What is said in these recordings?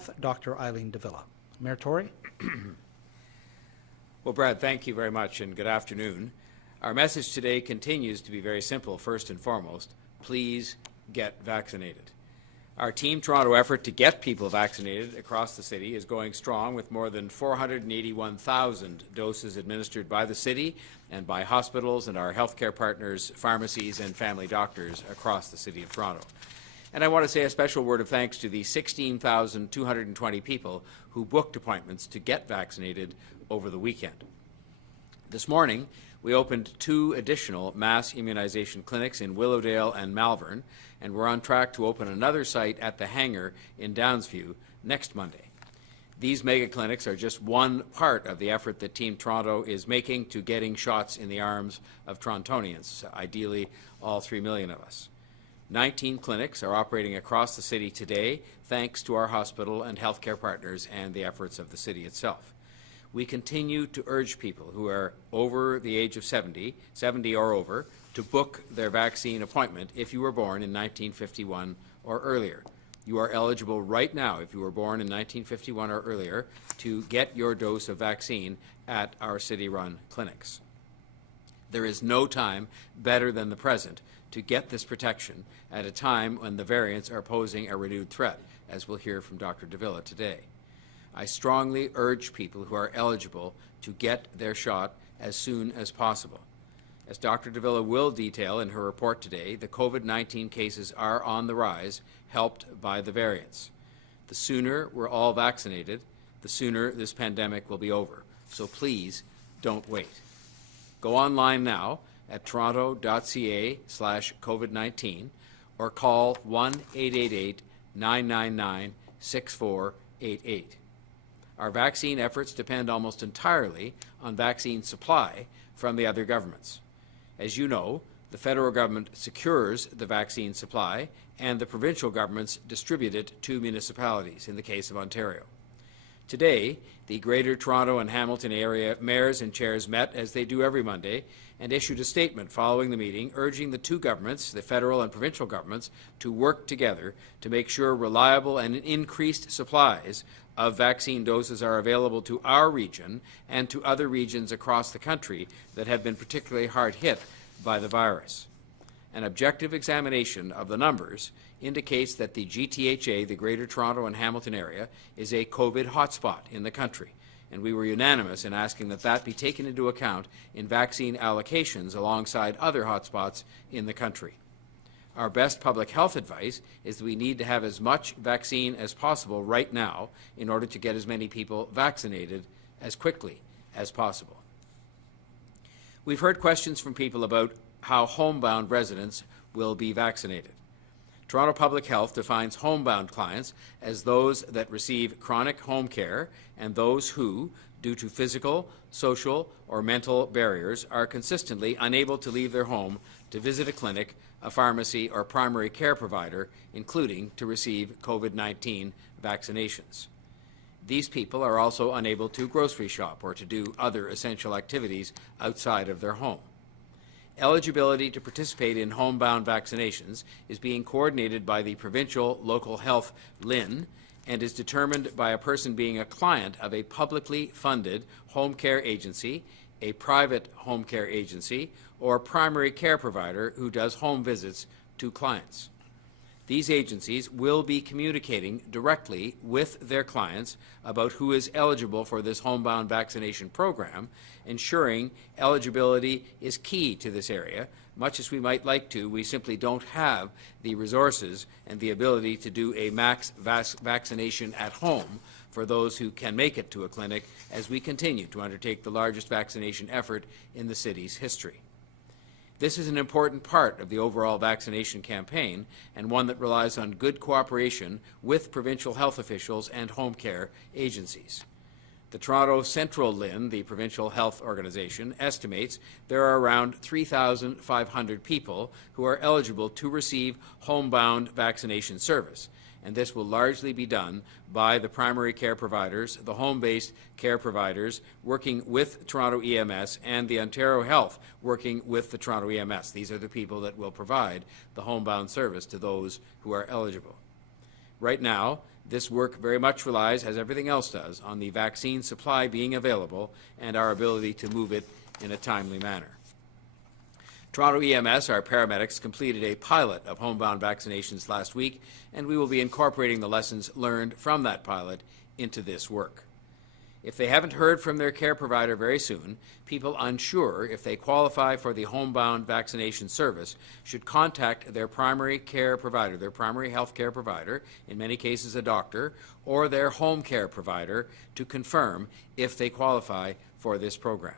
Health, Dr. Eileen Davila. Mayor Tory. Well, Brad, thank you very much and good afternoon. Our message today continues to be very simple. First and foremost, please get vaccinated. Our Team Toronto effort to get people vaccinated across the city is going strong, with more than 481,000 doses administered by the city and by hospitals and our healthcare partners, pharmacies and family doctors across the City of Toronto. And I want to say a special word of thanks to the 16,220 people who booked appointments to get vaccinated over the weekend. This morning, we opened 2 additional mass immunization clinics in Willowdale and Malvern, and we're on track to open another site at the Hangar in Downsview next Monday. These mega clinics are just one part of the effort that Team Toronto is making to getting shots in the arms of Torontonians, ideally all 3 million of us. 19 clinics are operating across the city today, thanks to our hospital and healthcare partners and the efforts of the city itself. We continue to urge people who are over the age of 70 or over, to book their vaccine appointment if you were born in 1951 or earlier. You are eligible right now, if you were born in 1951 or earlier, to get your dose of vaccine at our city-run clinics. There is no time better than the present to get this protection at a time when the variants are posing a renewed threat, as we'll hear from Dr. Davila today. I strongly urge people who are eligible to get their shot as soon as possible. As Dr. Davila will detail in her report today, the COVID-19 cases are on the rise, helped by the variants. The sooner we're all vaccinated, the sooner this pandemic will be over. So please don't wait. Go online now at toronto.ca/COVID-19 or call 1-888-999-6488. Our vaccine efforts depend almost entirely on vaccine supply from the other governments. As you know, the federal government secures the vaccine supply and the provincial governments distribute it to municipalities, in the case of Ontario. Today, the Greater Toronto and Hamilton area mayors and chairs met, as they do every Monday, and issued a statement following the meeting urging the 2 governments, the federal and provincial governments, to work together to make sure reliable and increased supplies of vaccine doses are available to our region and to other regions across the country that have been particularly hard hit by the virus. An objective examination of the numbers indicates that the GTHA, the Greater Toronto and Hamilton area, is a COVID hotspot in the country, and we were unanimous in asking that that be taken into account in vaccine allocations alongside other hotspots in the country. Our best public health advice is that we need to have as much vaccine as possible right now in order to get as many people vaccinated as quickly as possible. We've heard questions from people about how homebound residents will be vaccinated. Toronto Public Health defines homebound clients as those that receive chronic home care and those who, due to physical, social, or mental barriers, are consistently unable to leave their home to visit a clinic, a pharmacy, or primary care provider, including to receive COVID-19 vaccinations. These people are also unable to grocery shop or to do other essential activities outside of their home. Eligibility to participate in homebound vaccinations is being coordinated by the provincial local health LHIN and is determined by a person being a client of a publicly funded home care agency, a private home care agency, or primary care provider who does home visits to clients. These agencies will be communicating directly with their clients about who is eligible for this homebound vaccination program, ensuring eligibility is key to this area. Much as we might like to, we simply don't have the resources and the ability to do a max vaccination at home for those who can make it to a clinic as we continue to undertake the largest vaccination effort in the city's history. This is an important part of the overall vaccination campaign and one that relies on good cooperation with provincial health officials and home care agencies. The Toronto Central LHIN, the provincial health organization, estimates there are around 3,500 people who are eligible to receive homebound vaccination service, and this will largely be done by the primary care providers, the home-based care providers working with Toronto EMS, and the Ontario Health working with the Toronto EMS. These are the people that will provide the homebound service to those who are eligible. Right now, This work very much relies, as everything else does, on the vaccine supply being available and our ability to move it in a timely manner. Toronto EMS, our paramedics, completed a pilot of homebound vaccinations last week, and we will be incorporating the lessons learned from that pilot into this work. If they haven't heard from their care provider very soon, people unsure if they qualify for the homebound vaccination service should contact their primary care provider, their primary health care provider, in many cases a doctor, or their home care provider to confirm if they qualify for this program.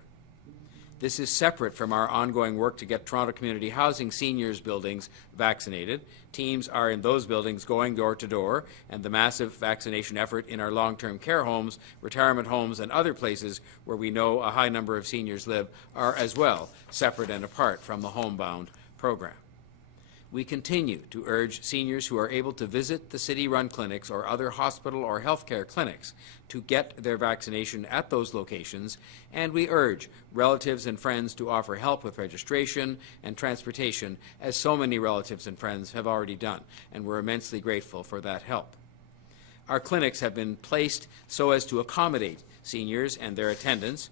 This is separate from our ongoing work to get Toronto Community Housing seniors buildings vaccinated. Teams are in those buildings going door to door, and the massive vaccination effort in our long-term care homes, retirement homes, and other places where we know a high number of seniors live are as well separate and apart from the homebound program. We continue to urge seniors who are able to visit the city-run clinics or other hospital or healthcare clinics to get their vaccination at those locations, and we urge relatives and friends to offer help with registration and transportation, as so many relatives and friends have already done, and we're immensely grateful for that help. Our clinics have been placed so as to accommodate seniors and their attendants,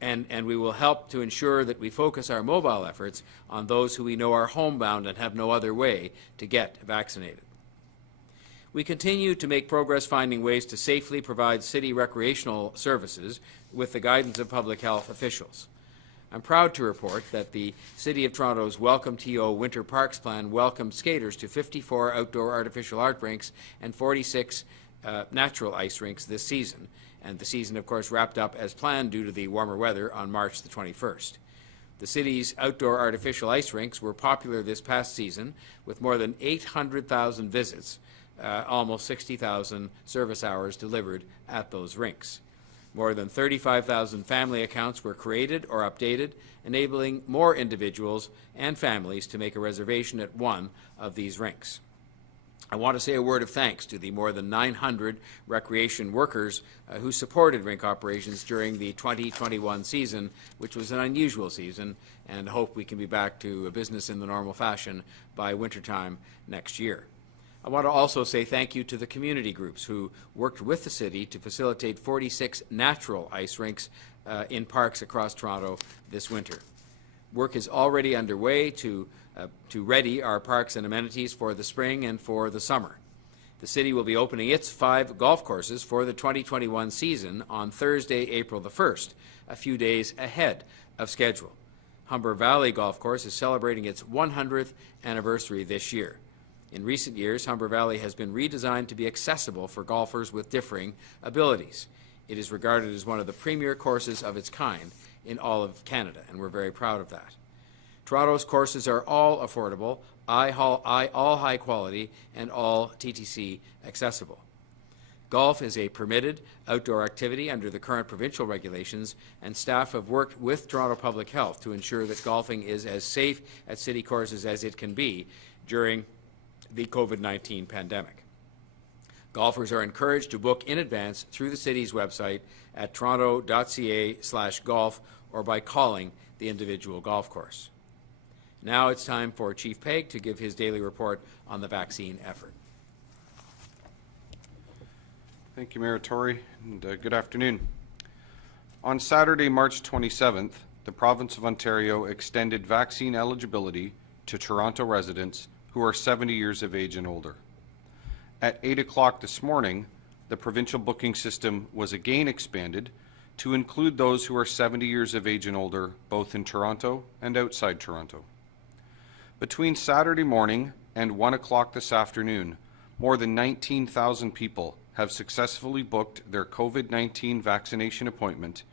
and we will help to ensure that we focus our mobile efforts on those who we know are homebound and have no other way to get vaccinated. We continue to make progress finding ways to safely provide city recreational services with the guidance of public health officials. I'm proud to report that the City of Toronto's Welcome TO Winter Parks Plan welcomed skaters to 54 outdoor artificial art rinks and 46 natural ice rinks this season. And the season, of course, wrapped up as planned due to the warmer weather on March the 21st. The city's outdoor artificial ice rinks were popular this past season, with more than 800,000 visits, almost 60,000 service hours delivered at those rinks. More than 35,000 family accounts were created or updated, enabling more individuals and families to make a reservation at one of these rinks. I want to say a word of thanks to the more than 900 recreation workers who supported rink operations during the 2021 season, which was an unusual season, and hope we can be back to a business in the normal fashion by wintertime next year. I want to also say thank you to the community groups who worked with the city to facilitate 46 natural ice rinks in parks across Toronto this winter. Work is already underway to ready our parks and amenities for the spring and for the summer. The city will be opening its 5 golf courses for the 2021 season on Thursday, April the 1st, a few days ahead of schedule. Humber Valley Golf Course is celebrating its 100th anniversary this year. In recent years, Humber Valley has been redesigned to be accessible for golfers with differing abilities. It is regarded as one of the premier courses of its kind in all of Canada, and we're very proud of that. Toronto's courses are all affordable, all high quality, and all TTC accessible. Golf is a permitted outdoor activity under the current provincial regulations, and staff have worked with Toronto Public Health to ensure that golfing is as safe at city courses as it can be during the COVID-19 pandemic. Golfers are encouraged to book in advance through the city's website at toronto.ca/golf or by calling the individual golf course. Now it's time for Chief Pegg to give his daily report on the vaccine effort. Thank you, Mayor Tory, and good afternoon. On Saturday, March 27th, the Province of Ontario extended vaccine eligibility to Toronto residents who are 70 years of age and older. At 8 o'clock this morning, the provincial booking system was again expanded to include those who are 70 years of age and older, both in Toronto and outside Toronto. Between Saturday morning and 1 o'clock this afternoon, more than 19,000 people have successfully booked their COVID-19 vaccination appointment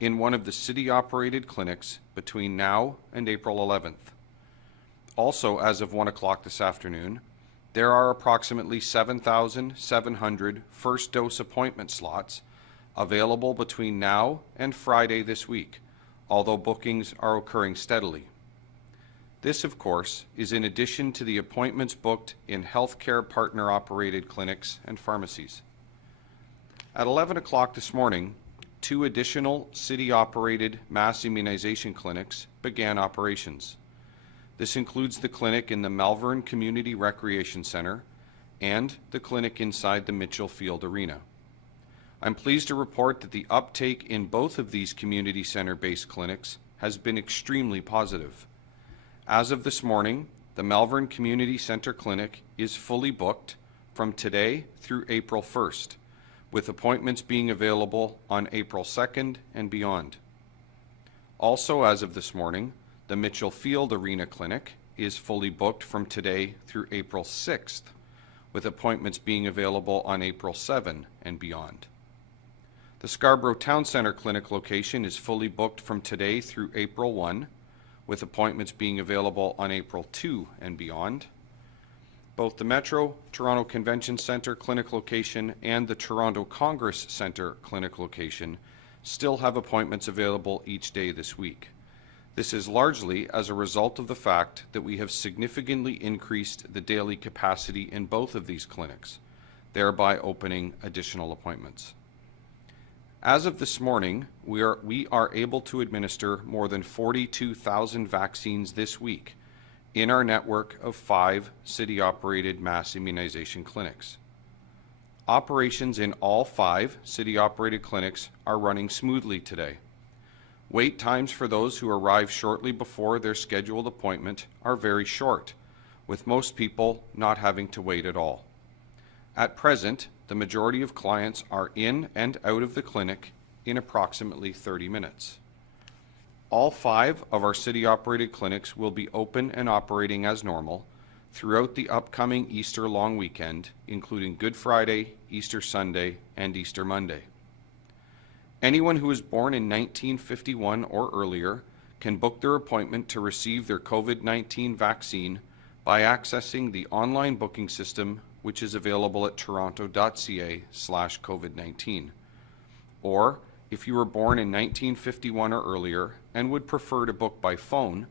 in one of the city-operated clinics between now and April 11th. Also, as of 1 o'clock this afternoon, there are approximately 7,700 first dose appointment slots available between now and Friday this week, although bookings are occurring steadily. This, of course, is in addition to the appointments booked in healthcare partner-operated clinics and pharmacies. At 11 o'clock this morning, 2 additional city-operated mass immunization clinics began operations. This includes the clinic in the Malvern Community Recreation Centre and the clinic inside the Mitchell Field Arena. I'm pleased to report that the uptake in both of these community center-based clinics has been extremely positive. As of this morning, the Malvern Community Center Clinic is fully booked from today through April 1st, with appointments being available on April 2nd and beyond. Also, as of this morning, the Mitchell Field Arena Clinic is fully booked from today through April 6th, with appointments being available on April 7 and beyond. The Scarborough Town Centre Clinic location is fully booked from today through April 1, with appointments being available on April 2 and beyond. Both the Metro Toronto Convention Centre Clinic location and the Toronto Congress Centre Clinic location still have appointments available each day this week. This is largely as a result of the fact that we have significantly increased the daily capacity in both of these clinics, thereby opening additional appointments. As of this morning, we are able to administer more than 42,000 vaccines this week in our network of 5 city-operated mass immunization clinics. Operations in all 5 city-operated clinics are running smoothly today. Wait times for those who arrive shortly before their scheduled appointment are very short, with most people not having to wait at all. At present, the majority of clients are in and out of the clinic in approximately 30 minutes. All 5 of our city-operated clinics will be open and operating as normal throughout the upcoming Easter long weekend, including Good Friday, Easter Sunday, and Easter Monday. Anyone who was born in 1951 or earlier can book their appointment to receive their COVID-19 vaccine by accessing the online booking system, which is available at toronto.ca/COVID-19. Or, if you were born in 1951 or earlier and would prefer to book by phone,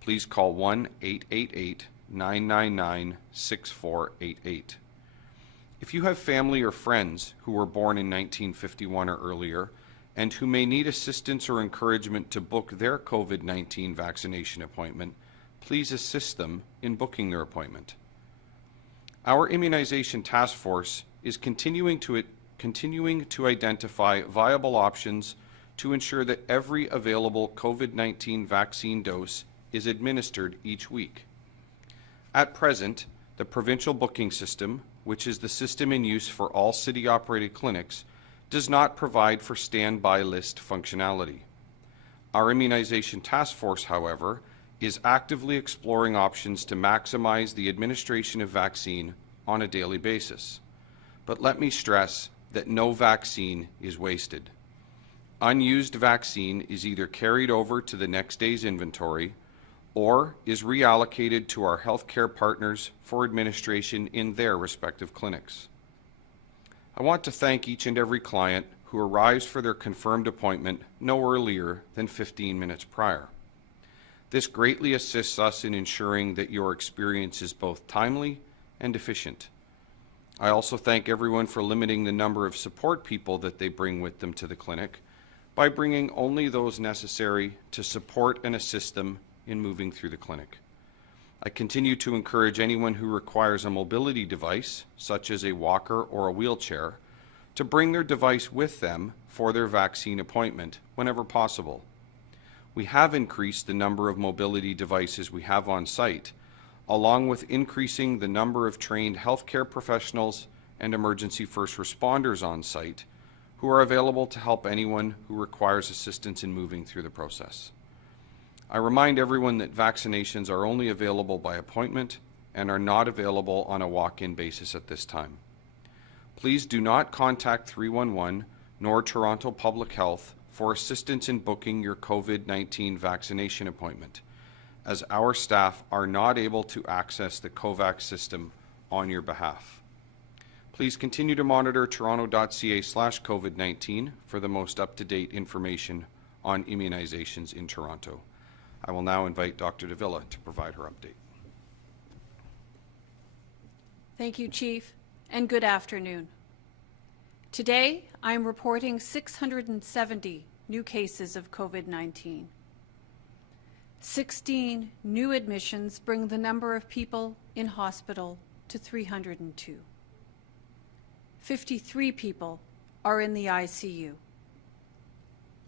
please call 1-888-999-6488. If you have family or friends who were born in 1951 or earlier and who may need assistance or encouragement to book their COVID-19 vaccination appointment, please assist them in booking their appointment. Our immunization task force is continuing to identify viable options to ensure that every available COVID-19 vaccine dose is administered each week. At present, the provincial booking system, which is the system in use for all city-operated clinics, does not provide for standby list functionality. Our immunization task force, however, is actively exploring options to maximize the administration of vaccine on a daily basis. But let me stress that no vaccine is wasted. Unused vaccine is either carried over to the next day's inventory or is reallocated to our healthcare partners for administration in their respective clinics. I want to thank each and every client who arrives for their confirmed appointment no earlier than 15 minutes prior. This greatly assists us in ensuring that your experience is both timely and efficient. I also thank everyone for limiting the number of support people that they bring with them to the clinic by bringing only those necessary to support and assist them in moving through the clinic. I continue to encourage anyone who requires a mobility device, such as a walker or a wheelchair, to bring their device with them for their vaccine appointment whenever possible. We have increased the number of mobility devices we have on site, along with increasing the number of trained healthcare professionals and emergency first responders on site who are available to help anyone who requires assistance in moving through the process. I remind everyone that vaccinations are only available by appointment and are not available on a walk-in basis at this time. Please do not contact 311 nor Toronto Public Health for assistance in booking your COVID-19 vaccination appointment, as our staff are not able to access the COVAX system on your behalf. Please continue to monitor toronto.ca/COVID-19 for the most up-to-date information on immunizations in Toronto. I will now invite Dr. Davila to provide her update. Thank you, Chief, and good afternoon. Today, I am reporting 670 new cases of COVID-19. 16 new admissions bring the number of people in hospital to 302. 53 people are in the ICU.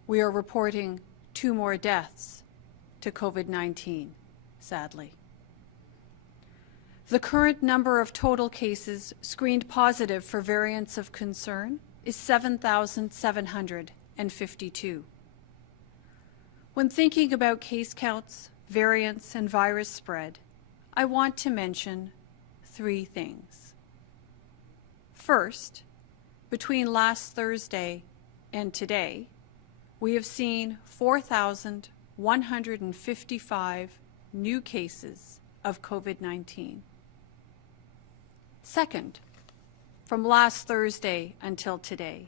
We are reporting 2 more deaths to COVID-19, sadly. The current number of total cases screened positive for variants of concern is 7,752. When thinking about case counts, variants, and virus spread, I want to mention 3 things. First, between last Thursday and today, we have seen 4,155 new cases of COVID-19. Second, from last Thursday until today,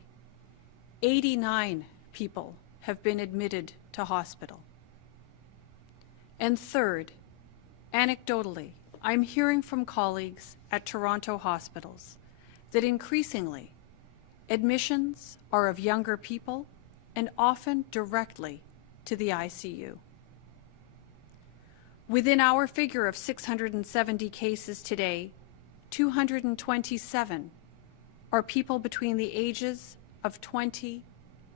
89 people have been admitted to hospital. And third, anecdotally, I'm hearing from colleagues at Toronto hospitals that increasingly admissions are of younger people and often directly to the ICU. Within our figure of 670 cases today, 227 are people between the ages of 20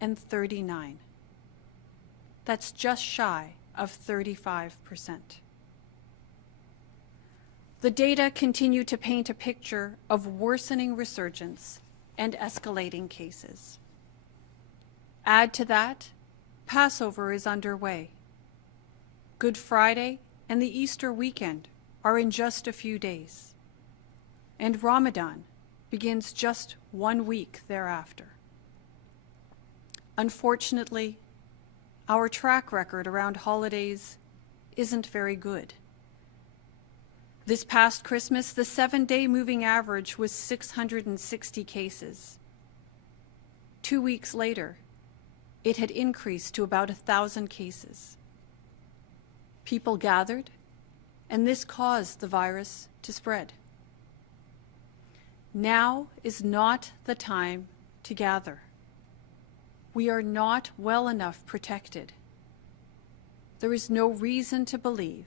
and 39. That's just shy of 35%. The data continue to paint a picture of worsening resurgence and escalating cases. Add to that, Passover is underway. Good Friday and the Easter weekend are in just a few days. And Ramadan begins just 1 week thereafter. Unfortunately, our track record around holidays isn't very good. This past Christmas, the 7-day moving average was 660 cases. 2 weeks later, it had increased to about 1,000 cases. People gathered, and this caused the virus to spread. Now is not the time to gather. We are not well enough protected. There is no reason to believe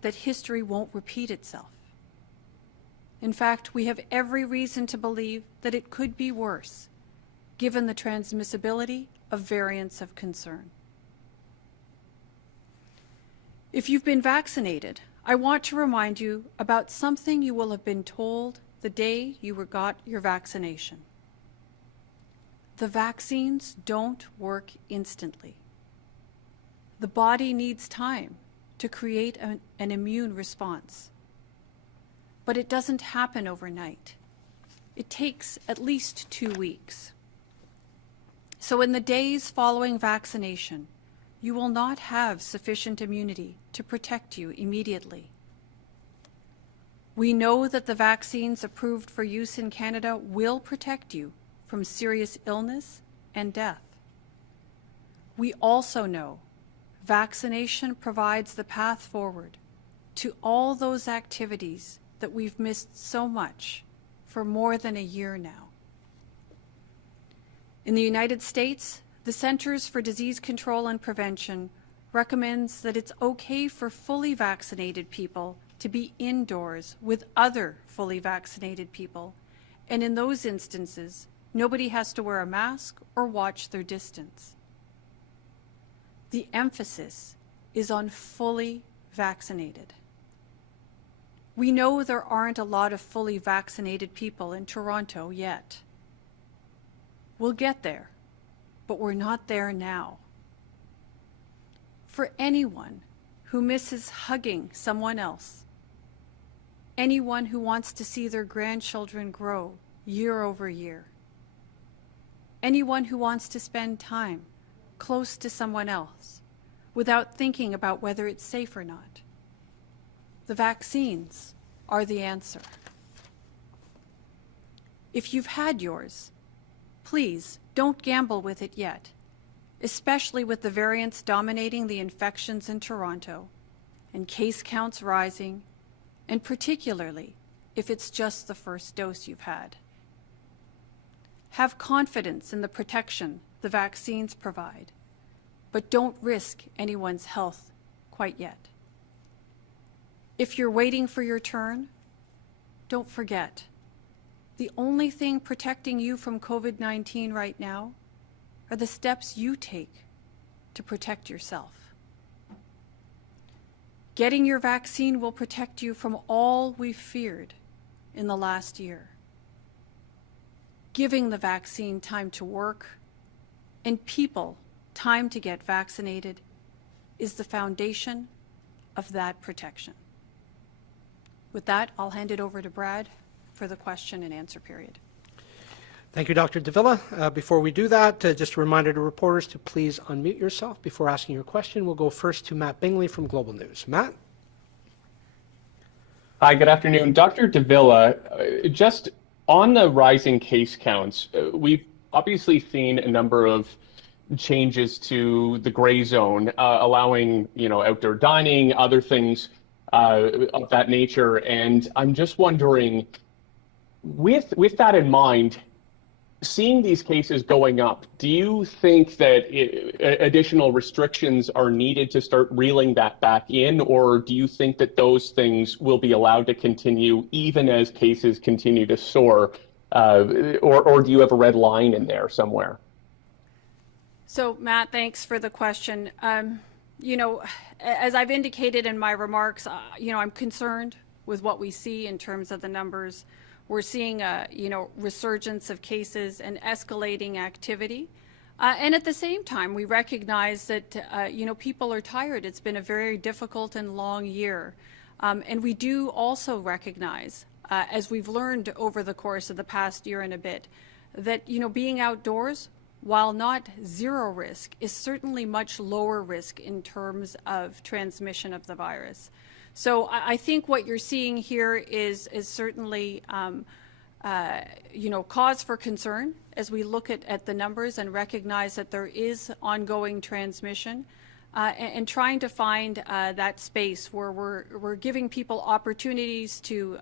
that history won't repeat itself. In fact, we have every reason to believe that it could be worse, given the transmissibility of variants of concern. If you've been vaccinated, I want to remind you about something you will have been told the day you got your vaccination. The vaccines don't work instantly. The body needs time to create an immune response. But it doesn't happen overnight. It takes at least 2 weeks. So in the days following vaccination, you will not have sufficient immunity to protect you immediately. We know that the vaccines approved for use in Canada will protect you from serious illness and death. We also know vaccination provides the path forward to all those activities that we've missed so much for more than a year now. In the United States, the Centers for Disease Control and Prevention recommends that it's okay for fully vaccinated people to be indoors with other fully vaccinated people, and in those instances, nobody has to wear a mask or watch their distance. The emphasis is on fully vaccinated. We know there aren't a lot of fully vaccinated people in Toronto yet. We'll get there, but we're not there now. For anyone who misses hugging someone else, anyone who wants to see their grandchildren grow year over year, anyone who wants to spend time close to someone else without thinking about whether it's safe or not, the vaccines are the answer. If you've had yours, please don't gamble with it yet, especially with the variants dominating the infections in Toronto and case counts rising, and particularly if it's just the first dose you've had. Have confidence in the protection the vaccines provide, but don't risk anyone's health quite yet. If you're waiting for your turn, don't forget, The only thing protecting you from COVID-19 right now are the steps you take to protect yourself. Getting your vaccine will protect you from all we've feared in the last year. Giving the vaccine time to work and people time to get vaccinated is the foundation of that protection. With that, I'll hand it over to Brad for the question and answer period. Thank you, Dr. Davila. Before we do that, just a reminder to reporters to please unmute yourself before asking your question. We'll go first to Matt Bingley from Global News. Matt? Hi, good afternoon. Dr. Davila, just on the rising case counts, we've obviously seen a number of changes to the gray zone, allowing, outdoor dining, other things of that nature. And I'm just wondering, with that in mind, seeing these cases going up, do you think that additional restrictions are needed to start reeling that back in, or do you think that those things will be allowed to continue even as cases continue to soar, or do you have a red line in there somewhere? So, Matt, thanks for the question. As I've indicated in my remarks, I'm concerned with what we see in terms of the numbers. We're seeing a, resurgence of cases and escalating activity. And at the same time, we recognize that, people are tired. It's been a very difficult and long year. And we do also recognize, as we've learned over the course of the past year and a bit, that, being outdoors, while not zero risk, is certainly much lower risk in terms of transmission of the virus. So I think what you're seeing here is certainly, cause for concern as we look at the numbers and recognize that there is ongoing transmission, and trying to find that space where we're giving people opportunities to,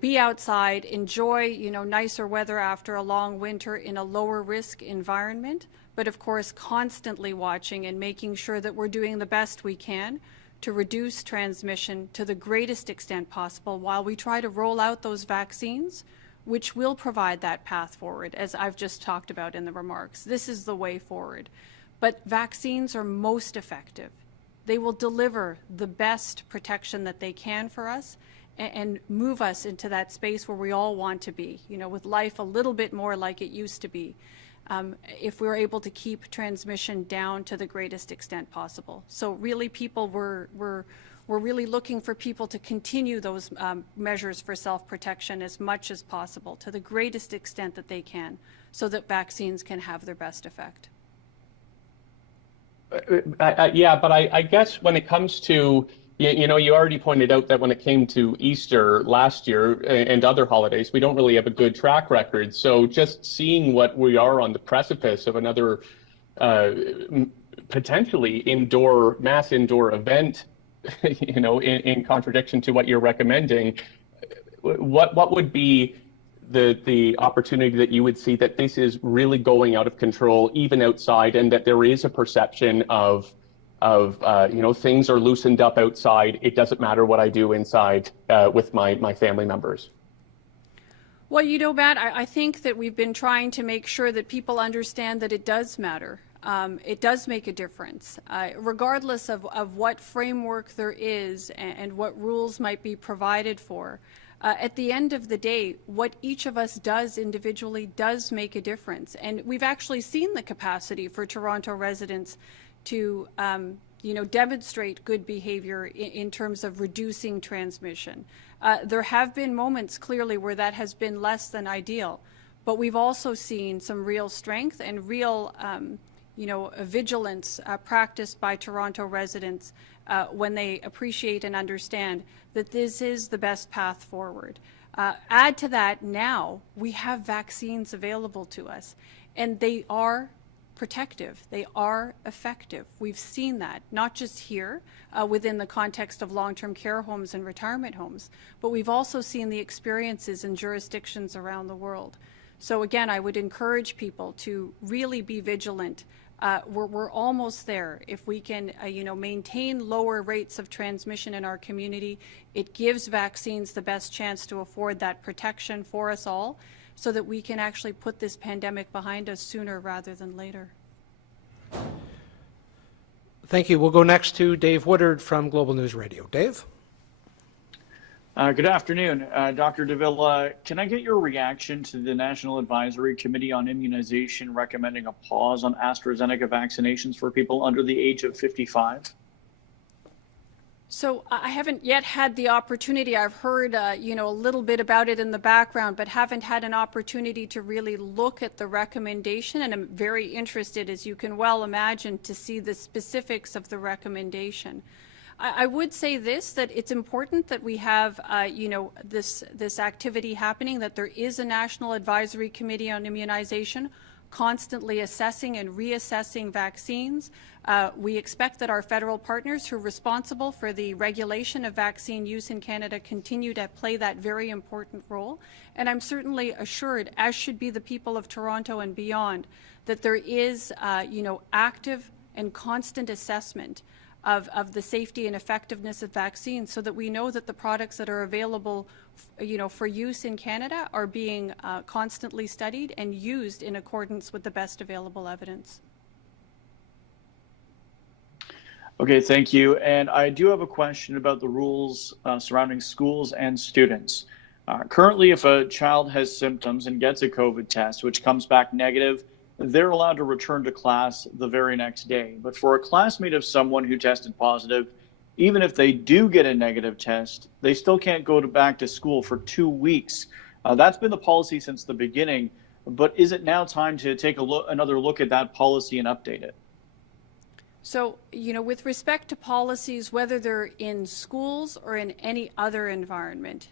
be outside, enjoy, nicer weather after a long winter in a lower risk environment, but of course constantly watching and making sure that we're doing the best we can to reduce transmission to the greatest extent possible while we try to roll out those vaccines, which will provide that path forward, as I've just talked about in the remarks. This is the way forward. But vaccines are most effective. They will deliver the best protection that they can for us and move us into that space where we all want to be, with life a little bit more like it used to be. If we're able to keep transmission down to the greatest extent possible. So really people, we're really looking for people to continue those measures for self-protection as much as possible to the greatest extent that they can so that vaccines can have their best effect. Yeah, but I guess when it comes to, you already pointed out that when it came to Easter last year and other holidays, we don't really have a good track record. So just seeing what we are on the precipice of another potentially mass indoor event, in contradiction to what you're recommending, what would be the opportunity that you would see that this is really going out of control, even outside, and that there is a perception of things are loosened up outside. It doesn't matter what I do inside with my family members. Well, Matt, I think that we've been trying to make sure that people understand that it does matter. It does make a difference, regardless of what framework there is and what rules might be provided for. At the end of the day, what each of us does individually does make a difference. And we've actually seen the capacity for Toronto residents to demonstrate good behavior in terms of reducing transmission. There have been moments clearly where that has been less than ideal, but we've also seen some real strength and real vigilance practiced by Toronto residents when they appreciate and understand that this is the best path forward. Add to that, now we have vaccines available to us, and they are protective. They are effective. We've seen that, not just here within the context of long-term care homes and retirement homes, but we've also seen the experiences in jurisdictions around the world. So again, I would encourage people to really be vigilant We're almost there. If we can, maintain lower rates of transmission in our community, it gives vaccines the best chance to afford that protection for us all so that we can actually put this pandemic behind us sooner rather than later. Thank you. We'll go next to Dave Woodard from Global News Radio. Dave? Good afternoon. Dr. Davila, can I get your reaction to the National Advisory Committee on Immunization recommending a pause on AstraZeneca vaccinations for people under the age of 55? So I haven't yet had the opportunity. I've heard, a little bit about it in the background, but haven't had an opportunity to really look at the recommendation. And I'm very interested, as you can well imagine, to see the specifics of the recommendation. I would say this, that it's important that we have, this activity happening, that there is a National Advisory Committee on Immunization constantly assessing and reassessing vaccines. We expect that our federal partners who are responsible for the regulation of vaccine use in Canada continue to play that very important role. And I'm certainly assured, as should be the people of Toronto and beyond, that there is, active and constant assessment of the safety and effectiveness of vaccines so that we know that the products that are available for use in Canada are being constantly studied and used in accordance with the best available evidence. Okay, thank you. And I do have a question about the rules surrounding schools and students. Currently, if a child has symptoms and gets a COVID test, which comes back negative, they're allowed to return to class the very next day. But for a classmate of someone who tested positive, even if they do get a negative test, they still can't go back to school for 2 weeks. That's been the policy since the beginning, but is it now time to take another look at that policy and update it? So, with respect to policies, whether they're in schools or in any other environment,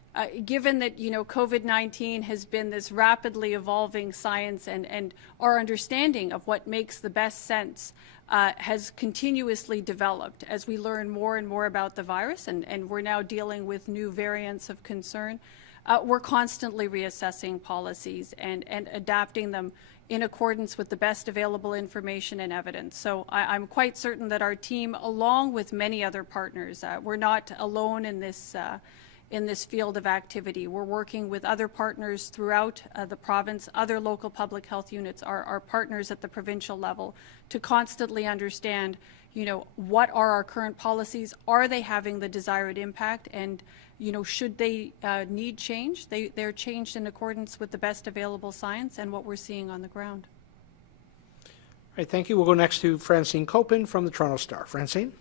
given that, COVID-19 has been this rapidly evolving science and our understanding of what makes the best sense has continuously developed as we learn more and more about the virus, and we're now dealing with new variants of concern. We're constantly reassessing policies and adapting them in accordance with the best available information and evidence. So I'm quite certain that our team, along with many other partners, we're not alone in this field of activity. We're working with other partners throughout the province. Other local public health units are partners at the provincial level to constantly understand, what are our current policies? Are they having the desired impact? And should they need change, they're changed in accordance with the best available science and what we're seeing on the ground. All right, thank you. We'll go next to Francine Copin from the Toronto Star. Francine?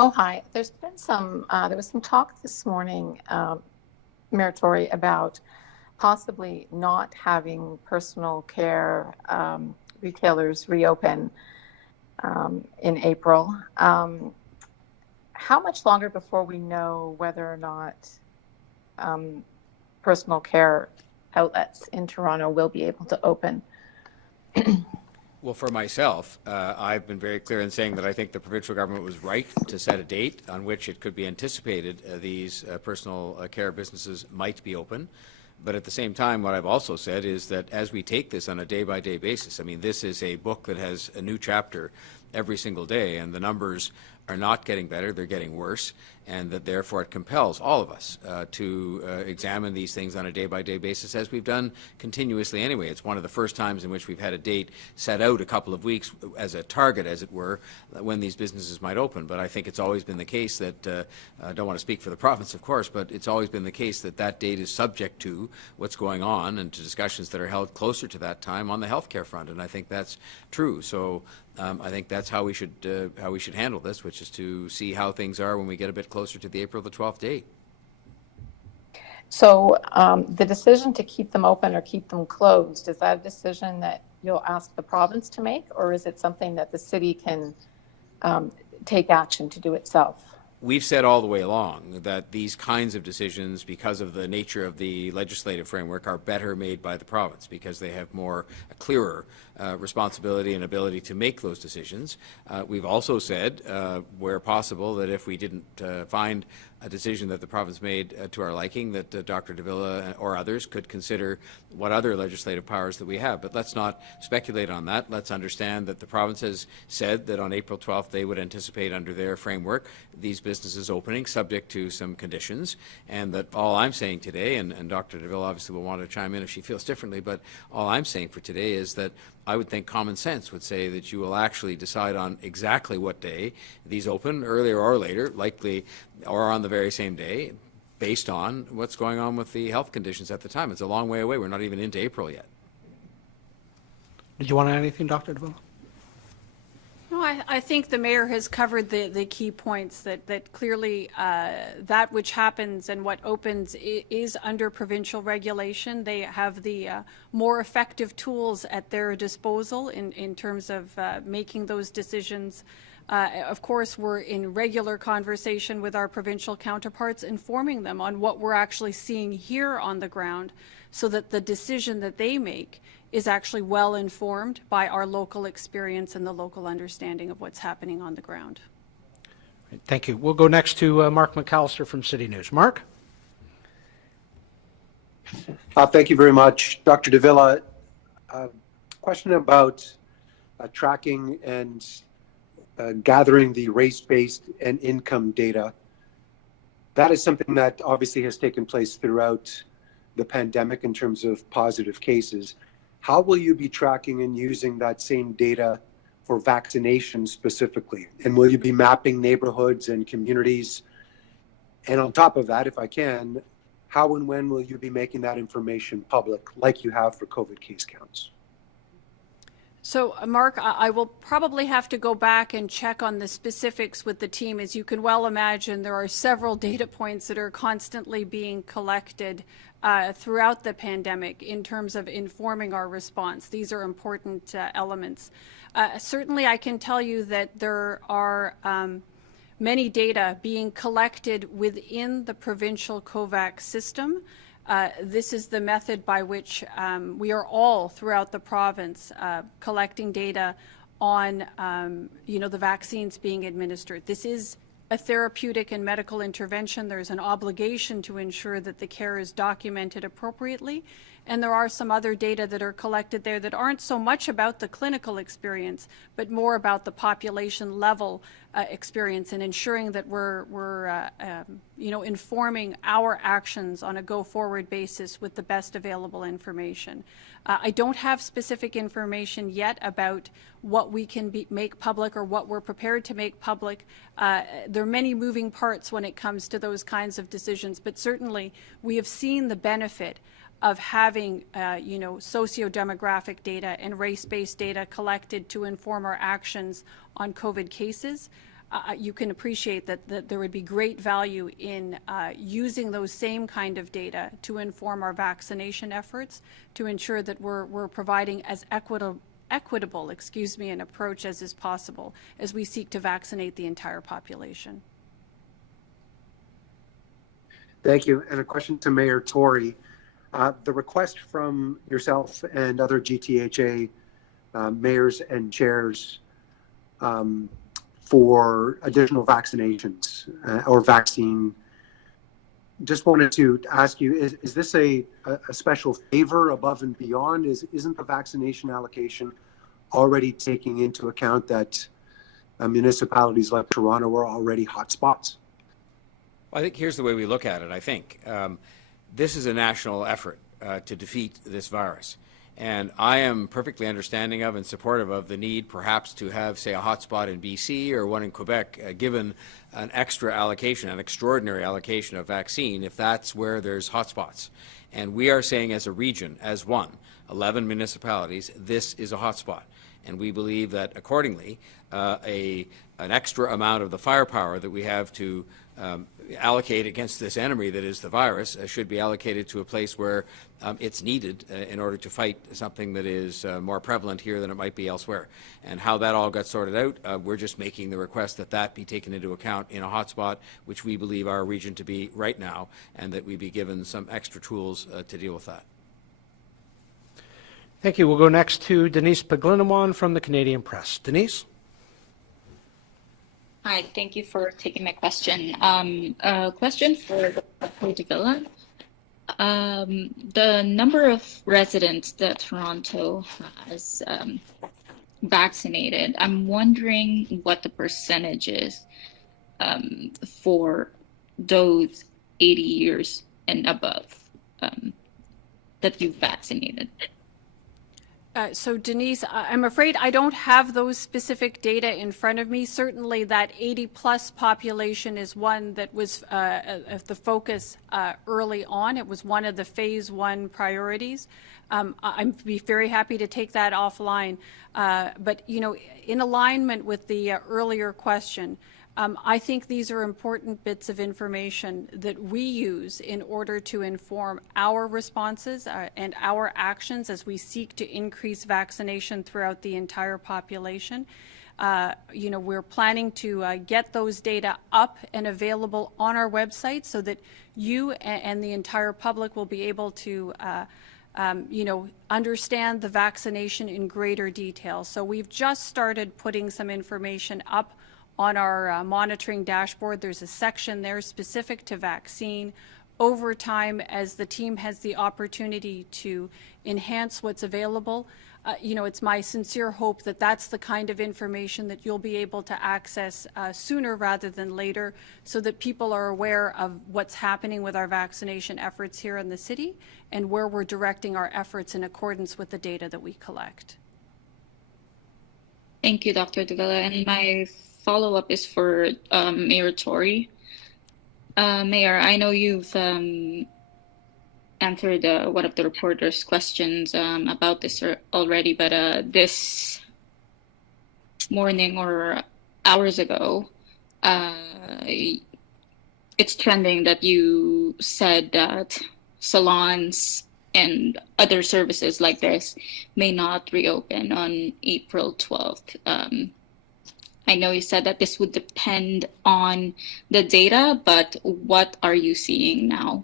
Oh, hi. There's been there was some talk this morning, Mayor Tory, about possibly not having personal care retailers reopen in April. How much longer before we know whether or not personal care outlets in Toronto will be able to open? Well, for myself, I've been very clear in saying that I think the provincial government was right to set a date on which it could be anticipated these personal care businesses might be open. But at the same time, what I've also said is that as we take this on a day-by-day basis, I mean, this is a book that has a new chapter every single day, and the numbers are not getting better, they're getting worse, and that therefore it compels all of us to examine these things on a day-by-day basis, as we've done continuously anyway. It's one of the first times in which we've had a date set out a couple of weeks as a target, as it were, when these businesses might open. But I think it's always been the case that, I don't want to speak for the province, of course, but it's always been the case that that date is subject to what's going on and to discussions that are held closer to that time on the healthcare front, and I think that's true. So I think that's how we should handle this, which is to see how things are when we get a bit closer to the April the 12th date. So the decision to keep them open or keep them closed, is that a decision that you'll ask the province to make, or is it something that the city can take action to do itself? We've said all the way along that these kinds of decisions, because of the nature of the legislative framework, are better made by the province because they have a clearer responsibility and ability to make those decisions. We've also said, where possible, that if we didn't find a decision that the province made to our liking, that Dr. Davila or others could consider what other legislative powers that we have. But let's not speculate on that. Let's understand that the province has said that on April 12th they would anticipate under their framework these businesses opening subject to some conditions, and that all I'm saying today, and Dr. Davila obviously will want to chime in if she feels differently, but all I'm saying for today is that I would think common sense would say that you will actually decide on exactly what day these open, earlier or later, likely, or on the very same day, based on what's going on with the health conditions at the time. It's a long way away. We're not even into April yet. Did you want to add anything, Dr. Davila? No, I think the mayor has covered the key points that clearly that which happens and what opens is under provincial regulation. They have the more effective tools at their disposal in terms of making those decisions. Of course, we're in regular conversation with our provincial counterparts, informing them on what we're actually seeing here on the ground, so that the decision that they make is actually well informed by our local experience and the local understanding of what's happening on the ground. Thank you. We'll go next to Mark McAllister from City News. Mark? Thank you very much. Dr. Davila, question about tracking and gathering the race-based and income data. That is something that obviously has taken place throughout the pandemic in terms of positive cases. How will you be tracking and using that same data for vaccination specifically? And will you be mapping neighborhoods and communities? And on top of that, if I can, how and when will you be making that information public like you have for COVID case counts? So, Mark, I will probably have to go back and check on the specifics with the team. As you can well imagine, there are several data points that are constantly being collected throughout the pandemic in terms of informing our response. These are important elements. Certainly, I can tell you that there are many data being collected within the provincial COVAX system. This is the method by which we are all throughout the province collecting data on, the vaccines being administered. This is a therapeutic and medical intervention. There's an obligation to ensure that the care is documented appropriately. And there are some other data that are collected there that aren't so much about the clinical experience, but more about the population level experience and ensuring that we're informing our actions on a go-forward basis with the best available information. I don't have specific information yet about what we can make public or what we're prepared to make public. There are many moving parts when it comes to those kinds of decisions, but certainly we have seen the benefit of having, socio-demographic data and race-based data collected to inform our actions on COVID cases. You can appreciate that there would be great value in using those same kind of data to inform our vaccination efforts, to ensure that we're providing as equitable an approach as is possible as we seek to vaccinate the entire population. Thank you. And a question to Mayor Tory. The request from yourself and other GTHA mayors and chairs for additional vaccinations or vaccine, just wanted to ask you, is this a special favor above and beyond? Isn't the vaccination allocation already taking into account that municipalities like Toronto are already hotspots? Well, I think here's the way we look at it, I think. This is a national effort to defeat this virus. And I am perfectly understanding of and supportive of the need perhaps to have, say, a hotspot in BC or one in Quebec, given an extra allocation, an extraordinary allocation of vaccine, if that's where there's hotspots. And we are saying as a region, as 11 municipalities, this is a hotspot. And we believe that accordingly, an extra amount of the firepower that we have to allocate against this enemy that is the virus should be allocated to a place where it's needed in order to fight something that is more prevalent here than it might be elsewhere. And how that all got sorted out, we're just making the request that that be taken into account in a hotspot, which we believe our region to be right now, and that we be given some extra tools to deal with that. Thank you. We'll go next to Denise Paglinawan from the Canadian Press. Denise? Hi, thank you for taking my question. A question for Dr. Davila. The number of residents that Toronto has vaccinated, I'm wondering what the percentage is for those 80 years and above that you've vaccinated. So Denise, I'm afraid I don't have those specific data in front of me. Certainly that 80-plus population is one that was the focus early on. It was one of the phase 1 priorities. I'd be very happy to take that offline. But, you know, in alignment with the earlier question, I think these are important bits of information that we use in order to inform our responses and our actions as we seek to increase vaccination throughout the entire population. You know, we're planning to get those data up and available on our website so that you and the entire public will be able to you know, understand the vaccination in greater detail. So we've just started putting some information up on our monitoring dashboard. There's a section there specific to vaccine. Over time, as the team has the opportunity to enhance what's available, you know, it's my sincere hope that that's the kind of information that you'll be able to access sooner rather than later, so that people are aware of what's happening with our vaccination efforts here in the city and where we're directing our efforts in accordance with the data that we collect. Thank you, Dr. Davila. And my follow-up is for Mayor Tory. Mayor, I know you've answered one of the reporter's questions about this already, but this morning or hours ago, it's trending that you said that salons and other services like this may not reopen on April 12th. I know you said that this would depend on the data, but what are you seeing now?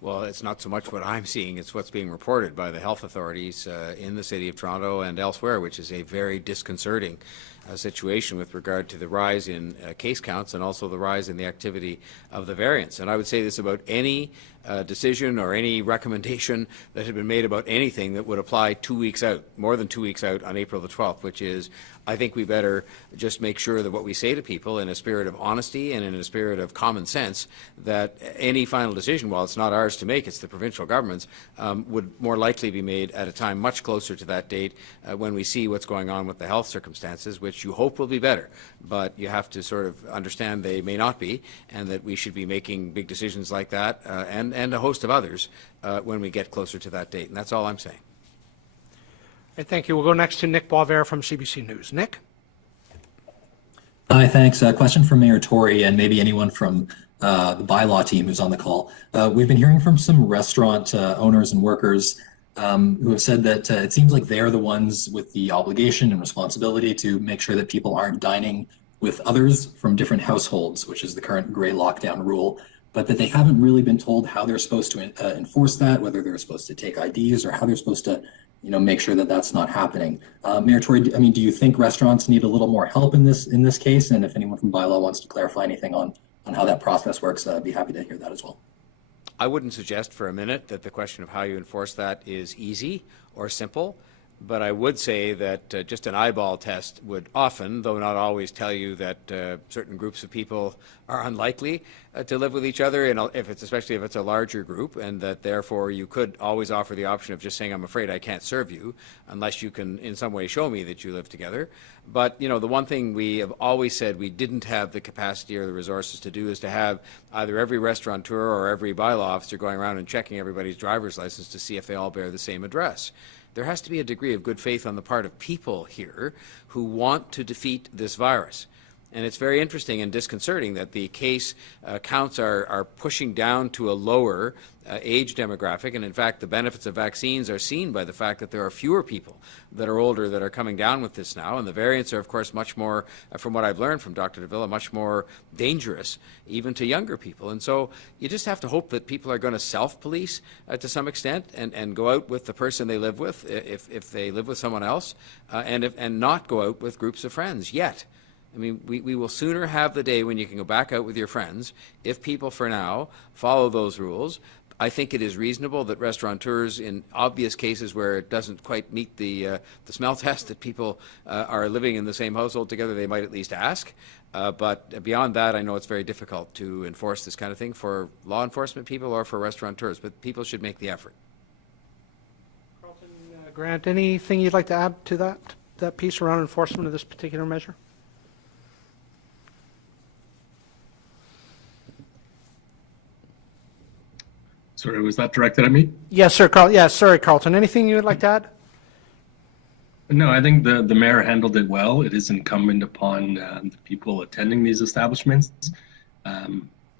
Well, it's not so much what I'm seeing, it's what's being reported by the health authorities in the City of Toronto and elsewhere, which is a very disconcerting situation with regard to the rise in case counts and also the rise in the activity of the variants. And I would say this about any decision or any recommendation that had been made about anything that would apply 2 weeks out, more than 2 weeks out on April the 12th, which is, I think we better just make sure that what we say to people in a spirit of honesty and in a spirit of common sense, that any final decision, while it's not ours to make, it's the provincial government's, would more likely be made at a time much closer to that date when we see what's going on with the health circumstances, which you hope will be better, but you have to sort of understand they may not be, and that we should be making big decisions like that and a host of others when we get closer to that date. And that's all I'm saying. Thank you. We'll go next to Nick Boisvert from CBC News. Nick? Hi, thanks. A question for Mayor Tory and maybe anyone from the bylaw team who's on the call. We've been hearing from some restaurant owners and workers who have said that it seems like they're the ones with the obligation and responsibility to make sure that people aren't dining with others from different households, which is the current gray lockdown rule, but that they haven't really been told how they're supposed to enforce that, whether they're supposed to take IDs or how they're supposed to, you know, make sure that that's not happening. Mayor Tory, I mean, do you think restaurants need a little more help in this case? And if anyone from bylaw wants to clarify anything on how that process works, I'd be happy to hear that as well. I wouldn't suggest for a minute that the question of how you enforce that is easy or simple, but I would say that just an eyeball test would often, though not always, tell you that certain groups of people are unlikely to live with each other, and especially if it's a larger group, and that therefore you could always offer the option of just saying, I'm afraid I can't serve you unless you can in some way show me that you live together. But, you know, the one thing we have always said we didn't have the capacity or the resources to do is to have either every restaurateur or every bylaw officer going around and checking everybody's driver's license to see if they all bear the same address. There has to be a degree of good faith on the part of people here who want to defeat this virus. And it's very interesting and disconcerting that the case counts are pushing down to a lower age demographic. And in fact, the benefits of vaccines are seen by the fact that there are fewer people that are older that are coming down with this now. And the variants are, of course, much more, from what I've learned from Dr. Davila, much more dangerous even to younger people. And so you just have to hope that people are going to self-police to some extent and go out with the person they live with if they live with someone else and not go out with groups of friends yet. I mean, we will sooner have the day when you can go back out with your friends if people, for now, follow those rules. I think it is reasonable that restaurateurs, in obvious cases where it doesn't quite meet the smell test, that people are living in the same household together, they might at least ask. But beyond that, I know it's very difficult to enforce this kind of thing for law enforcement people or for restaurateurs, but people should make the effort. Carlton, Grant, anything you'd like to add to that piece around enforcement of this particular measure? Sorry, was that directed at me? Yes, sir. Sorry, Carlton. Anything you would like to add? No, I think the mayor handled it well. It is incumbent upon the people attending these establishments.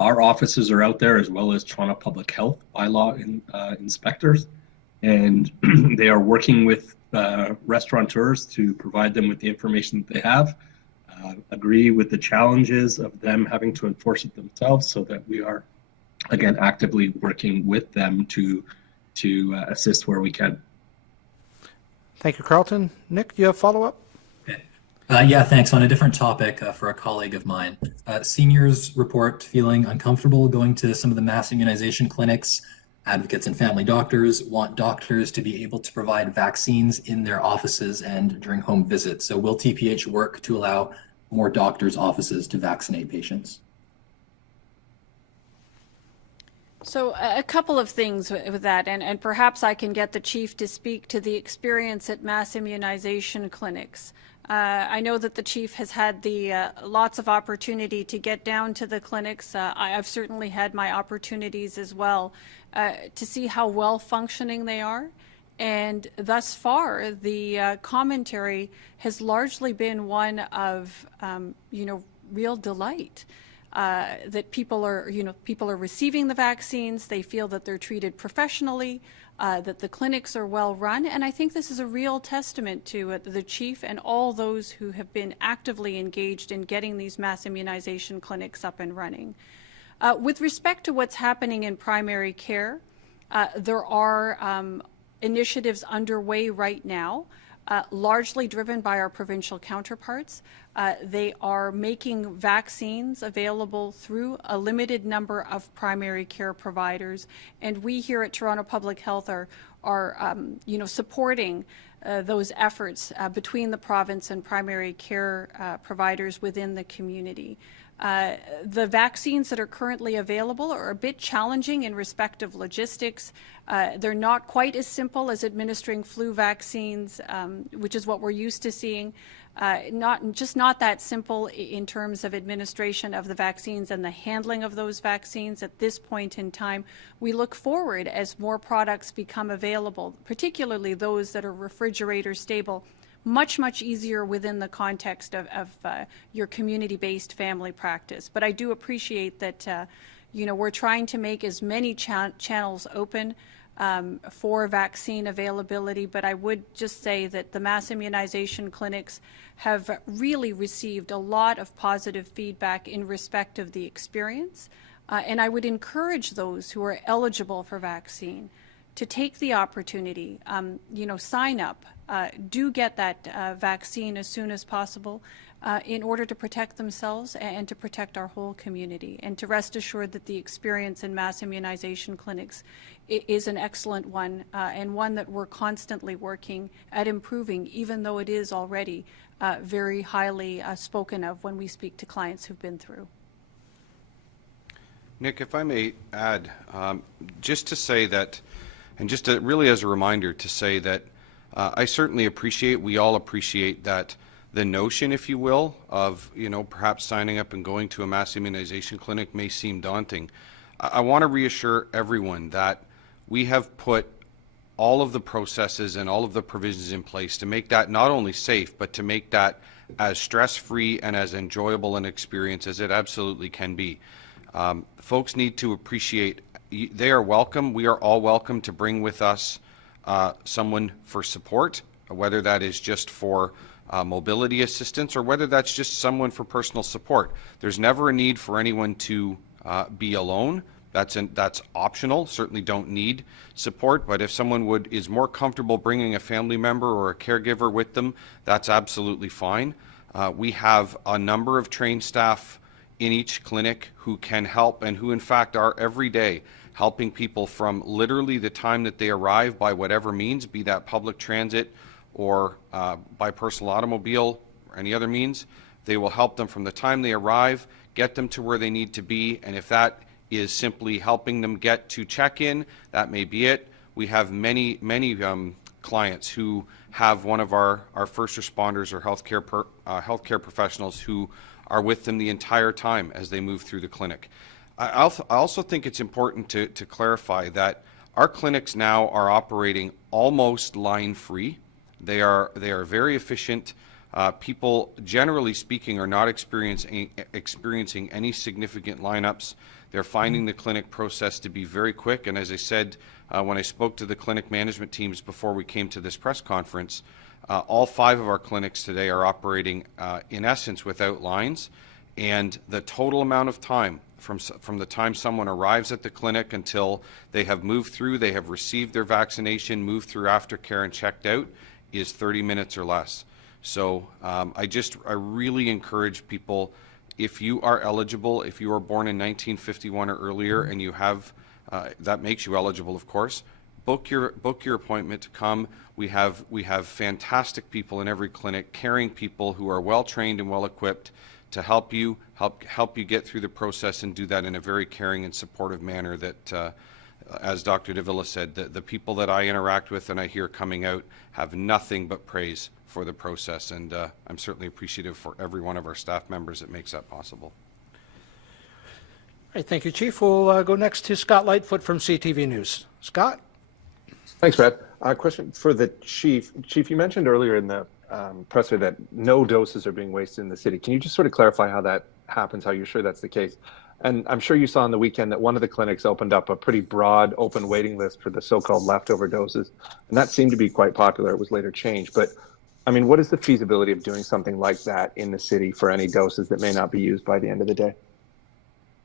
Our offices are out there, as well as Toronto Public Health bylaw inspectors, and they are working with restaurateurs to provide them with the information that they have, agree with the challenges of them having to enforce it themselves, so that we are, again, actively working with them to assist where we can. Thank you, Carlton. Nick, do you have follow-up? Yeah, thanks. On a different topic for a colleague of mine. Seniors report feeling uncomfortable going to some of the mass immunization clinics. Advocates and family doctors want doctors to be able to provide vaccines in their offices and during home visits. So will TPH work to allow more doctors' offices to vaccinate patients? So a couple of things with that, and perhaps I can get the chief to speak to the experience at mass immunization clinics. I know that the chief has had the lots of opportunity to get down to the clinics. I've certainly had my opportunities as well to see how well functioning they are. And thus far, the commentary has largely been one of, real delight. That people are receiving the vaccines, they feel that they're treated professionally, that the clinics are well run, and I think this is a real testament to the chief and all those who have been actively engaged in getting these mass immunization clinics up and running. With respect to what's happening in primary care, there are initiatives underway right now, largely driven by our provincial counterparts. They are making vaccines available through a limited number of primary care providers, and we here at Toronto Public Health are supporting those efforts between the province and primary care providers within the community. The vaccines that are currently available are a bit challenging in respect of logistics. They're not quite as simple as administering flu vaccines, which is what we're used to seeing. Not that simple in terms of administration of the vaccines and the handling of those vaccines at this point in time. We look forward as more products become available, particularly those that are refrigerator stable, much easier within the context of your community-based family practice. But I do appreciate that we're trying to make as many channels open for vaccine availability, but I would just say that the mass immunization clinics have really received a lot of positive feedback in respect of the experience, and I would encourage those who are eligible for vaccine to take the opportunity, sign up, do get that vaccine as soon as possible in order to protect themselves and to protect our whole community, and to rest assured that the experience in mass immunization clinics is an excellent one, and one that we're constantly working at improving, even though it is already very highly spoken of when we speak to clients who've been through. Nick, if I may add, just to say that, and just to, really as a reminder to say that I certainly appreciate, we all appreciate that the notion, if you will, of, perhaps signing up and going to a mass immunization clinic may seem daunting. I want to reassure everyone that we have put all of the processes and all of the provisions in place to make that not only safe, but to make that as stress-free and as enjoyable an experience as it absolutely can be. Folks need to appreciate, they are welcome, we are all welcome to bring with us someone for support, whether that is just for mobility assistance or whether that's just someone for personal support. There's never a need for anyone to be alone. That's optional. Certainly don't need support, but if someone is more comfortable bringing a family member or a caregiver with them, that's absolutely fine. We have a number of trained staff in each clinic who can help and who in fact are every day helping people from literally the time that they arrive by whatever means, be that public transit or by personal automobile or any other means. They will help them from the time they arrive, get them to where they need to be, and if that is simply helping them get to check-in, that may be it. We have many clients who have one of our first responders or healthcare professionals who are with them the entire time as they move through the clinic. I also think it's important to clarify that our clinics now are operating almost line-free. They are very efficient. People, generally speaking, are not experiencing any significant lineups. They're finding the clinic process to be very quick, and as I said when I spoke to the clinic management teams before we came to this press conference, all 5 of our clinics today are operating in essence without lines, and the total amount of time from the time someone arrives at the clinic until they have moved through, they have received their vaccination, moved through aftercare and checked out is 30 minutes or less. So I really encourage people, if you are eligible, if you were born in 1951 or earlier and you have, that makes you eligible of course, book your appointment to come. We have fantastic people in every clinic, caring people who are well trained and well equipped to help you get through the process and do that in a very caring and supportive manner that, as Dr. Davila said, the people that I interact with and I hear coming out have nothing but praise for the process, and I'm certainly appreciative for every one of our staff members that makes that possible. All right, thank you, Chief. We'll go next to Scott Lightfoot from CTV News. Scott? Thanks, Brad. Question for the Chief. Chief, you mentioned earlier in the presser that no doses are being wasted in the city. Can you just sort of clarify how that happens, how you're sure that's the case? And I'm sure you saw on the weekend that one of the clinics opened up a pretty broad open waiting list for the so-called leftover doses, and that seemed to be quite popular. It was later changed, but I mean, what is the feasibility of doing something like that in the city for any doses that may not be used by the end of the day?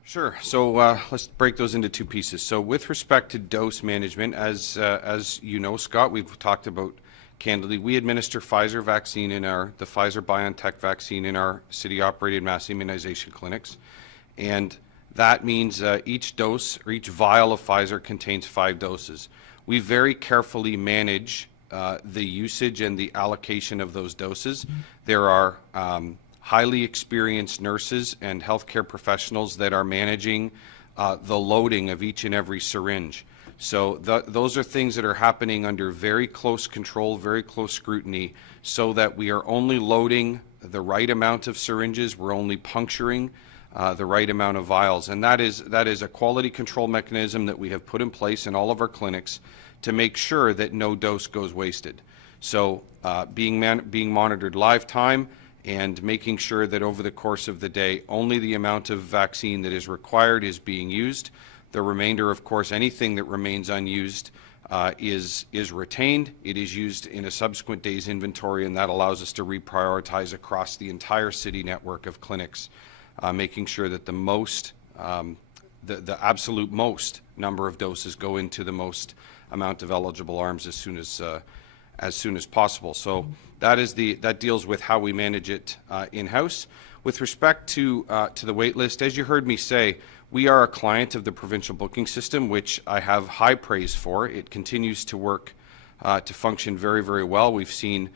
Sure. So let's break those into 2 pieces. So with respect to dose management, as you know, Scott, we've talked about candidly, we administer Pfizer vaccine in the Pfizer-BioNTech vaccine in our city-operated mass immunization clinics. And that means each dose or each vial of Pfizer contains 5 doses. We very carefully manage the usage and the allocation of those doses. There are highly experienced nurses and healthcare professionals that are managing the loading of each and every syringe. So those are things that are happening under very close control, very close scrutiny, so that we are only loading the right amount of syringes, we're only puncturing the right amount of vials. And that is a quality control mechanism that we have put in place in all of our clinics to make sure that no dose goes wasted. So being monitored live time and making sure that over the course of the day, only the amount of vaccine that is required is being used. The remainder, of course, anything that remains unused is retained. It is used in a subsequent day's inventory, and that allows us to reprioritize across the entire city network of clinics, making sure that the absolute most number of doses go into the most amount of eligible arms as soon as possible. So that deals with how we manage it in-house. With respect to the wait list, as you heard me say, we are a client of the provincial booking system, which I have high praise for. It continues to work to function very, very well. We've seen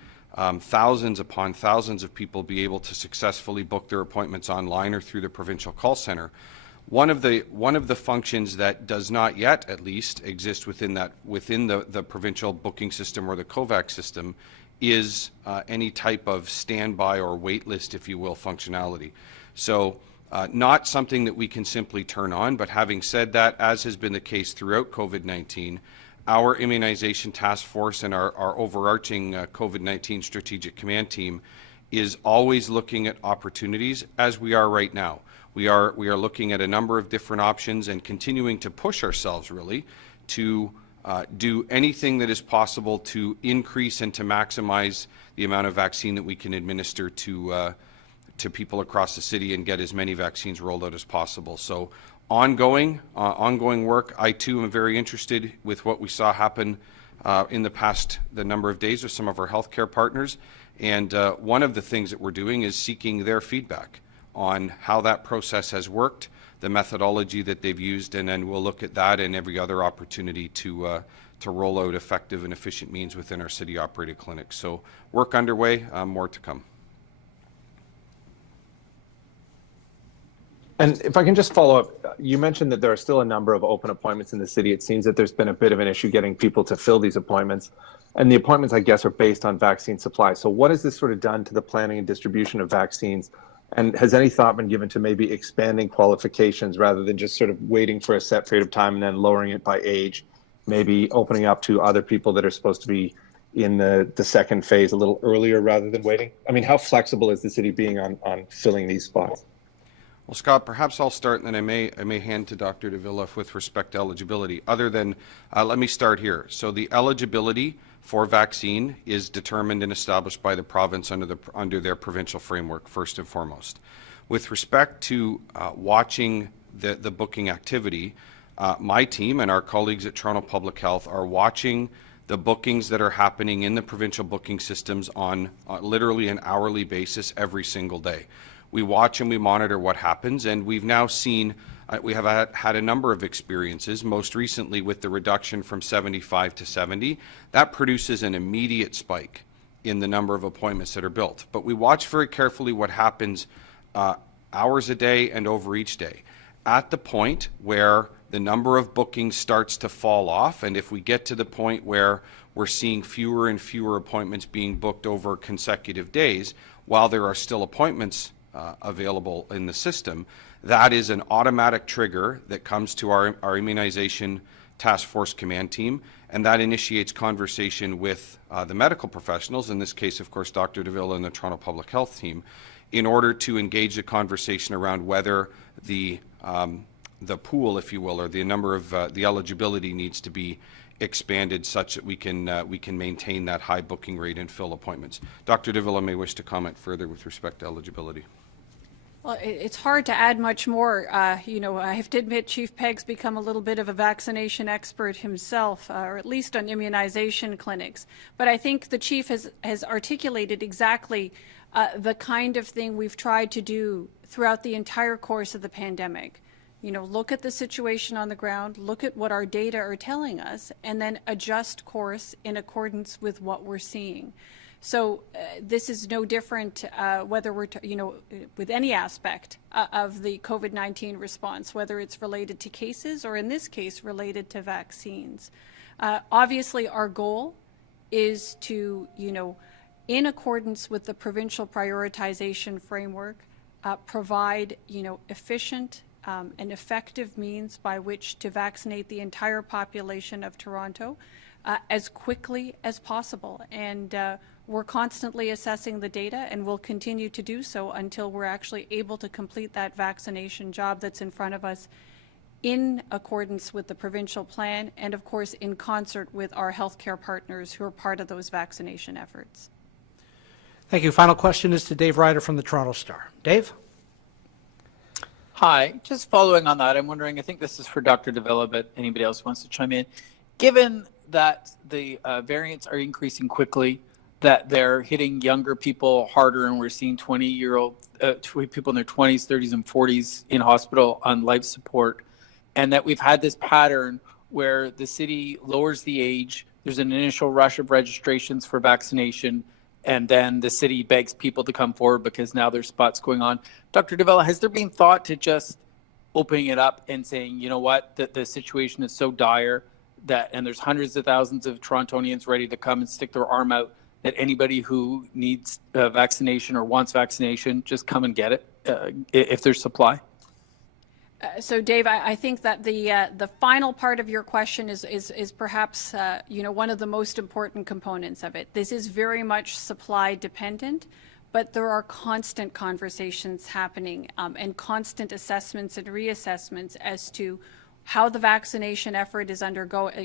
thousands upon thousands of people be able to successfully book their appointments online or through the provincial call center. One of the functions that does not yet, at least, exist within the provincial booking system or the COVAX system is any type of standby or wait list, if you will, functionality. So not something that we can simply turn on, but having said that, as has been the case throughout COVID-19, our immunization task force and our overarching COVID-19 strategic command team is always looking at opportunities, as we are right now. We are looking at a number of different options and continuing to push ourselves really to do anything that is possible to increase and to maximize the amount of vaccine that we can administer to people across the city and get as many vaccines rolled out as possible. So ongoing work. I too am very interested with what we saw happen in the number of days with some of our healthcare partners. And one of the things that we're doing is seeking their feedback on how that process has worked, the methodology that they've used, and then we'll look at that and every other opportunity to roll out effective and efficient means within our city-operated clinics. So work underway, more to come. And if I can just follow up, you mentioned that there are still a number of open appointments in the city. It seems that there's been a bit of an issue getting people to fill these appointments. And the appointments, I guess, are based on vaccine supply. So what has this sort of done to the planning and distribution of vaccines? And has any thought been given to maybe expanding qualifications rather than just sort of waiting for a set period of time and then lowering it by age, maybe opening up to other people that are supposed to be in the second phase a little earlier rather than waiting? I mean, how flexible is the city being on filling these spots? Well, Scott, perhaps I'll start, and then I may hand to Dr. Davila with respect to eligibility. Other than, let me start here. So the eligibility for vaccine is determined and established by the province under their provincial framework, first and foremost. With respect to watching the booking activity, my team and our colleagues at Toronto Public Health are watching the bookings that are happening in the provincial booking systems on literally an hourly basis every single day. We watch and we monitor what happens, and we've now seen, we have had a number of experiences, most recently with the reduction from 75 to 70. That produces an immediate spike in the number of appointments that are built. But we watch very carefully what happens hours a day and over each day. At the point where the number of bookings starts to fall off, and if we get to the point where we're seeing fewer and fewer appointments being booked over consecutive days, while there are still appointments available in the system, that is an automatic trigger that comes to our immunization task force command team, and that initiates conversation with the medical professionals, in this case, of course, Dr. Davila and the Toronto Public Health team, in order to engage the conversation around whether the pool, if you will, or the number of the eligibility needs to be expanded such that we can maintain that high booking rate and fill appointments. Dr. Davila may wish to comment further with respect to eligibility. Well, it's hard to add much more. You know, I have to admit Chief Pegg's become a little bit of a vaccination expert himself, or at least on immunization clinics. But I think the Chief has articulated exactly the kind of thing we've tried to do throughout the entire course of the pandemic. You know, look at the situation on the ground, look at what our data are telling us, and then adjust course in accordance with what we're seeing. So this is no different whether we're, with any aspect of the COVID-19 response, whether it's related to cases or in this case related to vaccines. Obviously, our goal is to, in accordance with the provincial prioritization framework, provide, efficient and effective means by which to vaccinate the entire population of Toronto as quickly as possible. And we're constantly assessing the data, and we'll continue to do so until we're actually able to complete that vaccination job that's in front of us in accordance with the provincial plan and, of course, in concert with our healthcare partners who are part of those vaccination efforts. Thank you. Final question is to Dave Ryder from the Toronto Star. Dave? Hi, just following on that, I'm wondering, I think this is for Dr. Davila, but anybody else wants to chime in. Given that the variants are increasing quickly, that they're hitting younger people harder, and we're seeing 20-year-old people in their 20s, 30s, and 40s in hospital on life support, and that we've had this pattern where the city lowers the age, there's an initial rush of registrations for vaccination, and then the city begs people to come forward because now there's spots going on. Dr. Davila, has there been thought to just opening it up and saying, you know what, the situation is so dire that, and there's hundreds of thousands of Torontonians ready to come and stick their arm out, that anybody who needs vaccination or wants vaccination, just come and get it if there's supply? So, Dave, I think that the final part of your question is perhaps one of the most important components of it. This is very much supply dependent, but there are constant conversations happening and constant assessments and reassessments as to how the vaccination effort is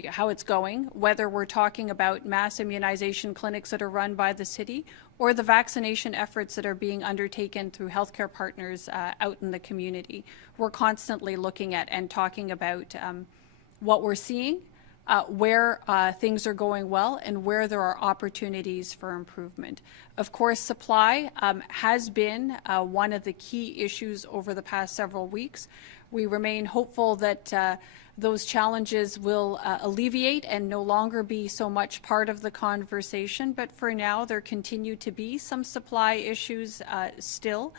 how it's going, whether we're talking about mass immunization clinics that are run by the city or the vaccination efforts that are being undertaken through healthcare partners out in the community. We're constantly looking at and talking about what we're seeing where things are going well and where there are opportunities for improvement. Of course, supply has been one of the key issues over the past several weeks. We remain hopeful that those challenges will alleviate and no longer be so much part of the conversation, but for now there continue to be some supply issues still.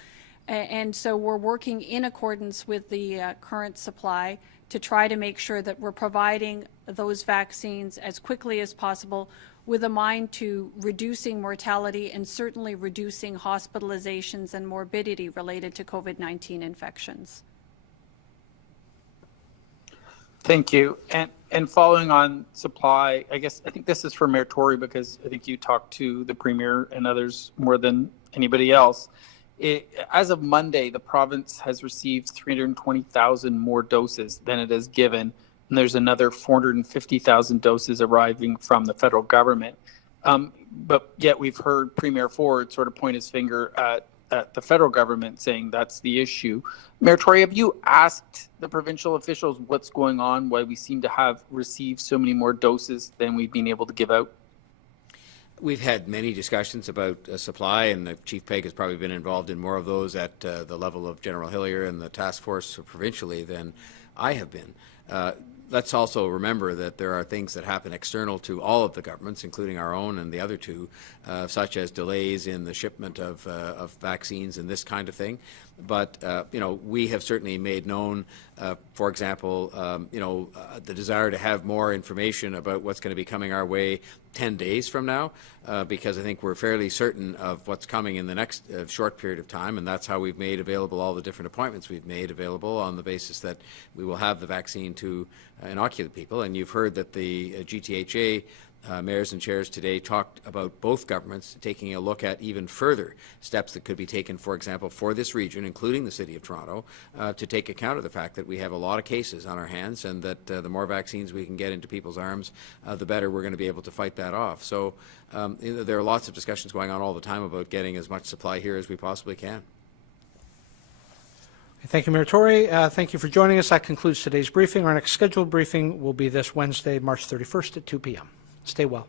And so we're working in accordance with the current supply to try to make sure that we're providing those vaccines as quickly as possible with a mind to reducing mortality and certainly reducing hospitalizations and morbidity related to COVID-19 infections. Thank you. And following on supply, I think this is for Mayor Tory because I think you talked to the Premier and others more than anybody else. As of Monday, the province has received 320,000 more doses than it has given, and there's another 450,000 doses arriving from the federal government. But yet we've heard Premier Ford sort of point his finger at the federal government saying that's the issue. Mayor Tory, have you asked the provincial officials what's going on, why we seem to have received so many more doses than we've been able to give out? We've had many discussions about supply, and Chief Pegg has probably been involved in more of those at the level of General Hillier and the task force provincially than I have been. Let's also remember that there are things that happen external to all of the governments, including our own and the other two, such as delays in the shipment of vaccines and this kind of thing. But, we have certainly made known, for example, the desire to have more information about what's going to be coming our way 10 days from now, because I think we're fairly certain of what's coming in the next short period of time, and that's how we've made available all the different appointments we've made available on the basis that we will have the vaccine to inoculate people. And you've heard that the GTHA mayors and chairs today talked about both governments taking a look at even further steps that could be taken, for example, for this region, including the City of Toronto, to take account of the fact that we have a lot of cases on our hands and that the more vaccines we can get into people's arms, the better we're going to be able to fight that off. So there are lots of discussions going on all the time about getting as much supply here as we possibly can. Thank you, Mayor Tory. Thank you for joining us. That concludes today's briefing. Our next scheduled briefing will be this Wednesday, March 31st at 2 p.m. Stay well.